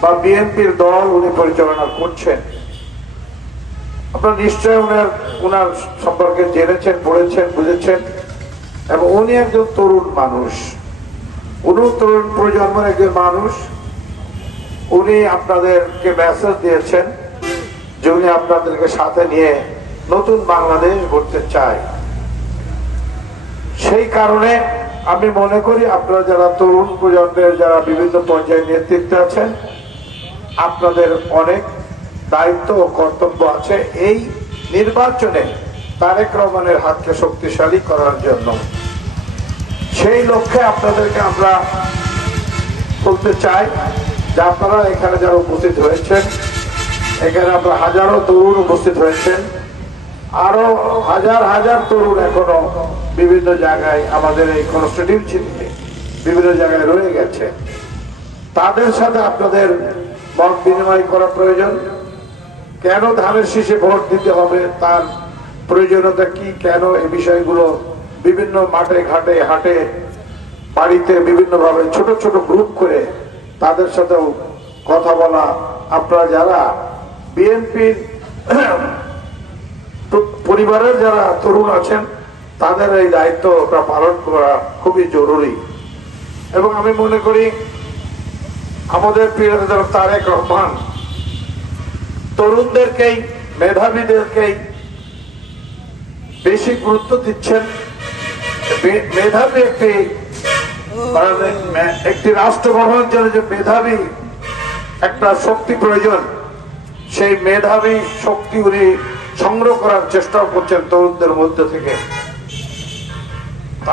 বা বিএনপির দল উনি পরিচালনা করছেন। আপনারা নিশ্চয় ওনার ওনার সম্পর্কে জেনেছেন, পড়েছেন, বুঝেছেন। এবং উনি একজন তরুণ মানুষ। উনি তরুণ প্রজন্মের একজন মানুষ। উনি আপনাদেরকে মেসেজ দিয়েছেন যে উনি আপনাদেরকে সাথে নিয়ে নতুন বাংলাদেশ গড়তে চায়। সেই কারণে আমি মনে করি আপনারা যারা তরুণ প্রজন্মের, যারা বিভিন্ন পর্যায়ে নেতৃত্বে আছেন আপনাদের অনেক দায়িত্ব ও কর্তব্য আছে এই নির্বাচনে তারেক রহমানের হাতকে শক্তিশালী করার জন্য। সেই লক্ষ্যে আপনাদেরকে আমরা বলতে চাই যে আপনারা এখানে যারা উপস্থিত হয়েছেন, এখানে আমরা হাজারো তরুণ উপস্থিত হয়েছেন, আরও হাজার হাজার তরুণ এখনও বিভিন্ন জায়গায় আমাদের এই কনস্টিটিউশনকে বিভিন্ন জায়গায় রয়ে গেছে। তাদের সাথে আপনাদের মত বিনিময় করা প্রয়োজন। কেন ধানের শীষে ভোট দিতে হবে? তার প্রয়োজনীয়তা কি? কেন এই বিষয়গুলো বিভিন্ন মাঠে ঘাটে হাটে বাড়িতে বিভিন্ন ভাবে ছোট ছোট গ্রুপ করে তাদের সাথেও কথা বলা? আপনারা যারা বিএনপির পরিবারের যারা তরুণ আছেন, তাদের এই দায়িত্বটা পালন করা খুবই জরুরি। এবং আমি মনে করি আমাদের প্রিয় তারেক রহমান, তরুণদেরকেই, মেধাবীদেরকেই বেশি গুরুত্ব দিচ্ছেন। মেধাবী একটি একটি রাষ্ট্র গঠনের জন্য যে মেধাবী একটা শক্তি প্রয়োজন, সেই মেধাবী শক্তি উনি সংগ্রহ করার চেষ্টা করছেন তরুণদের মধ্যে থেকে।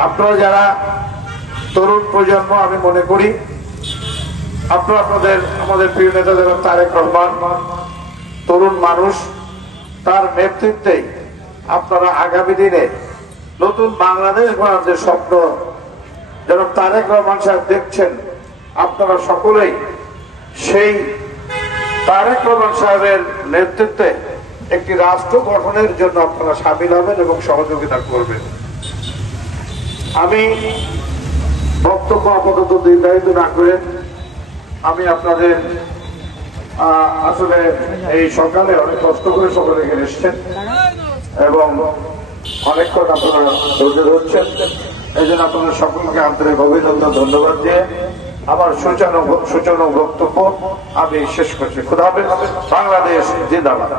আপনারা যারা তরুণ প্রজন্ম, আমি মনে করি আপনারা আপনাদের, আমাদের প্রিয় নেতা যারা, তারেক রহমান, তরুণ মানুষ, তার নেতৃত্বে আপনারা আগামী দিনে নতুন বাংলাদেশ গড়ার যে স্বপ্ন যেন তারেক রহমান সাহেব দেখছেন, আপনারা সকলেই সেই তারেক রহমান সাহেবের নেতৃত্বে একটি রাষ্ট্র গঠনের জন্য আপনারা সামিল হবেন এবং সহযোগিতা করবেন। আমি বক্তব্য আপাতত দীর্ঘায়িত না করে আমি আপনাদের আসলে এই সকালে অনেক কষ্ট করে সকলে এখানে এসছেন এবং অনেকক্ষণ আপনারা ধৈর্য ধরছেন। এই জন্য আপনাদের সকলকে আন্তরিক অভিনন্দন, ধন্যবাদ দিয়ে আমার সূচনা সূচনা বক্তব্য আমি শেষ করছি। খুদা হবে বাংলাদেশ জিন্দাবাদ।